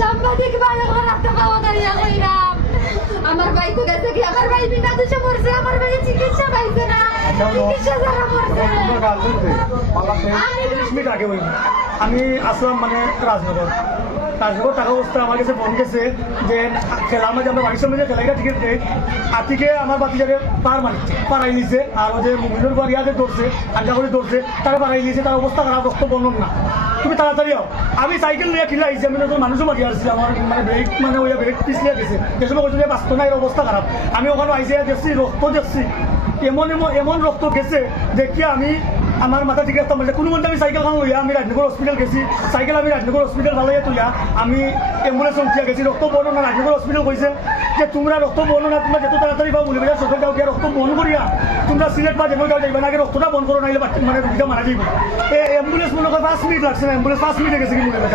সাংবাদিক ভাই ওখানে রাখতে পাওয়া দাঁড়িয়ে কইরাম আমার ভাই তো গেছে কি আমার ভাই বিনা দোষে মরছে আমার ভাই চিকিৎসা পাইছে না চিকিৎসা যারা মরছে আমি আসলাম মানে রাজনগর টাকা অবস্থা আমার কাছে ফোন গেছে যে খেলার মাঝে আমরা বাড়ির সামনে যে খেলাইটা ঠিক আছে আতিকে আমার বাতিটাকে পাড়াই নিছে আর ও যে মুমিনুর বাড়িয়াতে দৌড়ছে আড্ডা করে দৌড়ছে তারা পাড়াই নিয়েছে তার অবস্থা খারাপ রক্ত বর্ণন না তুমি তাড়াতাড়ি আও আমি সাইকেল নিয়ে খেলে আইছি আমি তো মানুষও মারিয়ে আসছি আমার মানে ব্রেক মানে ওই ব্রেক পিছলিয়ে গেছে যে সময় বলছি যে বাঁচতো না এর অবস্থা খারাপ আমি ওখানে আইসে দেখছি রক্ত দেখছি এমন এমন এমন রক্ত গেছে দেখিয়ে আমি আমার মাথা ঠিক রাখতাম মানে কোনো মধ্যে আমি সাইকেল খান লইয়া আমি রাজনগর হসপিটাল গেছি সাইকেল আমি রাজনগর হসপিটাল ভালোইয়া তুইয়া আমি অ্যাম্বুলেন্স উঠিয়া গেছি রক্ত বর্ণনা রাজনগর হসপিটাল কইছে যে তোমরা রক্ত বর্ণনা তোমরা যত তাড়াতাড়ি পাও বলি বাজার সদর যাও গিয়া রক্ত বন্ধ করিয়া তোমরা সিলেট বা যেমন যাও যাইবে না আগে রক্তটা বন্ধ করো নাইলে মানে রুগীটা মারা যাইব এই অ্যাম্বুলেন্স মনে হয় 5 মিনিট লাগছে না অ্যাম্বুলেন্স 5 মিনিটে গেছে কি মনে হয়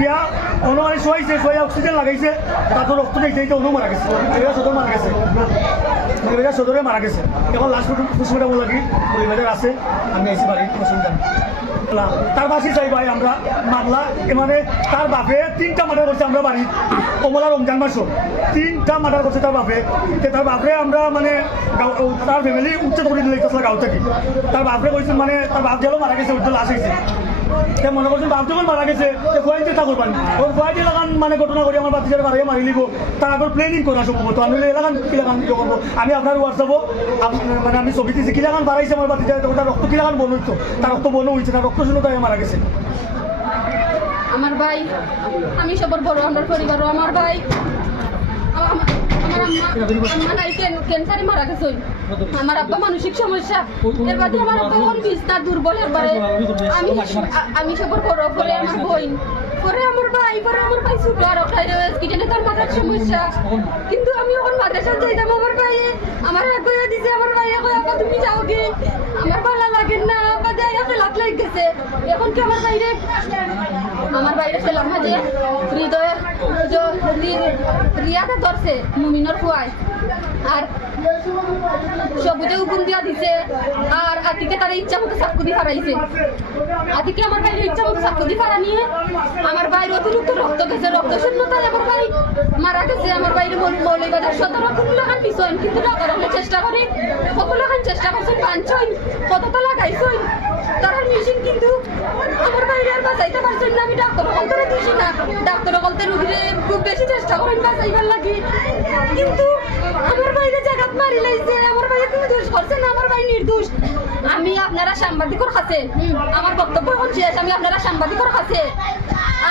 দিয়া অনয় শোয়াইছে শোয়া অক্সিজেন লাগাইছে তারপর রক্ত দেখতে দেখতে অনু মারা গেছে সদর মারা গেছে সদরে মারা গেছে এখন লাস্ট কুসুমিটা বলা কি পরিবারের আছে আমি আইসি বাড়ির অসুবিধা তার বাসি চাই ভাই আমরা মামলা মানে তার বাপে 3টা মার্ডার করছে আমরা বাড়ি কমলা রমজান মাসও 3টা মার্ডার করছে তার বাপে আমরা মানে তার ফ্যামিলি উচ্ছেদ করে দিলে গাঁও থেকে তার বাপরে কইছে মানে তার বাপ গেলেও মারা গেছে উচ্ছেদ লাশ হয়েছে মনে করছেন বাপ যখন মারা গেছে গোয়াইতে তা করবেন ওর গোয়াইতে এলাকান মানে ঘটনা করে আমার বাচ্চাদের বাড়িয়ে মারি লিব তার আগর প্লেনিং করা সম্ভবত আমি এলাকান কি লাগান কি করবো আমি আপনার হোয়াটসঅ্যাপও মানে আমি ছবি দিয়েছি কি লাগান বাড়াইছে আমার বাচ্চাদের তার রক্ত কি লাগান বন হইতো তার রক্ত বন হয়েছে তার রক্ত শুনে তাই মারা গেছে আমার ভাই আমি সবার বড় আমার পরিবারও আমার ভাই আমার আম্মা ক্যান্সারে মারা গেছে আমার আব্বা মানসিক সমস্যা এর বাদে আমার আব্বা কোন বিস্তার দুর্বল একবারে আমি সবার বড় পরে আমার বোন পরে আমার ভাই ছোট আর ওটাই হসপিটালে তার মাথার সমস্যা কিন্তু আমি ওখান মাদ্রাসা যাইতাম আমার ভাই আমার কইয়া দিছে আমার ভাই কই আপা তুমি যাও গে আমার ভালো লাগে না আপা যাই আপনি লাখ লাগ গেছে এখন কি আমার বাইরে ফেলাম মাঝে হৃদয়ের রিয়াতে ধরছে মুমিনের ফুয়ায় আর সবুজে উগুন দিয়া দিছে আর আতিকে তারা ইচ্ছা মতো চাকু দিয়ে ফারাইছে আতিকে আমার বাইরে ইচ্ছা মতো চাকু দিয়ে ফারা নিয়ে আমার বাইরে অতিরিক্ত রক্ত গেছে রক্ত শূন্যতায় আমার ভাই মারা গেছে আমার বাইরে মৌলিবাজার সদর কুকুলাখান পিছন কিন্তু লাগানোর চেষ্টা করি কতলাখান চেষ্টা করছেন পাঁচজন কতটা লাগাইছেন তার মেশিন কিন্তু আমার বাইরে আর বাঁচাইতে পারছেন না আমি ডাক্তার বলতে দিছি না ডাক্তার বলতে রুগীরে খুব বেশি চেষ্টা করেন বাঁচাইবার লাগি কিন্তু আমার বাইরে জায়গা মারি লাইছে আমার বাইরে কোনো দোষ করছে না আমার ভাই নির্দোষ আমি আপনারা সাংবাদিকর কাছে আমার বক্তব্য এখন শেষ আমি আপনারা সাংবাদিকর কাছে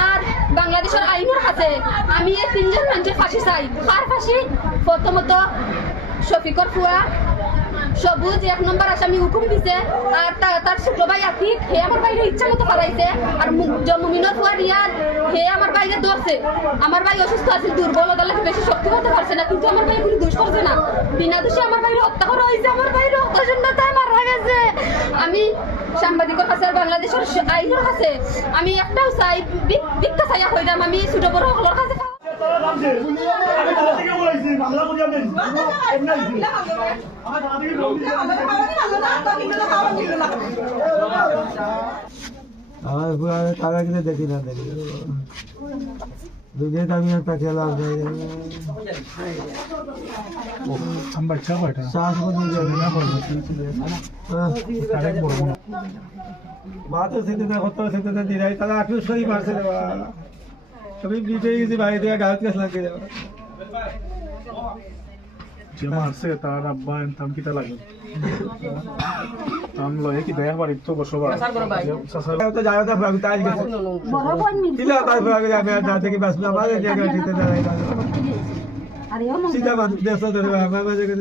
আর বাংলাদেশের আইনের কাছে আমি এই 3জন মানুষের ফাঁসি চাই কার ফাঁসি প্রথমত শফিকর ফুয়া সবুজ 1 নম্বর আসামি হুকুম দিছে আর তার ছোট ভাই আতিক হে আমার বাইরে ইচ্ছা মতো পালাইছে আর মুমিনুর ফুয়া রিয়াদ হে আমার বাইরে ধরছে আমার ভাই অসুস্থ আছে দুর্বল ওদের বেশি শক্তি করতে পারছে না কিন্তু আমার ভাই কোনো দোষ করছে না বিনা দোষে আমার বাইরে হত্যা করা হয়েছে আমার ভাই রক্ত শূন্যতায় মারা গেছে আমি সাংবাদিকের কাছে আর বাংলাদেশের আইনের কাছে আমি একটাও চাই ভিক্ষা চাইয়া হইলাম আমি ছোট বড় সকলের কাছে তারা কিন্তু দেখি না দুধের আমি একটা খেলাম মাত্র সেদিনে হতো সেদিনে দিলাই তারা 28 মারছে সবই বিটে গেছি বাইরে থেকে গাছ গাছ লাগিয়ে দেওয়া যে মারছে তার আব্বা এনতাম কিটা লাগে আম লয়ে কি দেয়া বাড়ি তো বসবাস তো যাও তো আমি তাই গেছি কিলা তাই ভাগে যাবে আর দেখি বাস না আমাদের জায়গা দিতে দাঁড়াই সিধা বাদ দেশ ধরে বাবা জায়গা